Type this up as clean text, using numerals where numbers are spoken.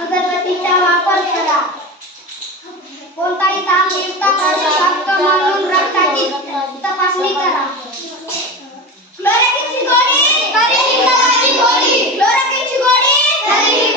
अगरबत्तीचा वापर करा. कोणताही तापयुक्त पदार्थ म्हणून रक्ताची तपासणी करा. क्लोरोकिनची गोळी, क्लोरोकिनची गोळी, क्लोरोकिनची गोळी,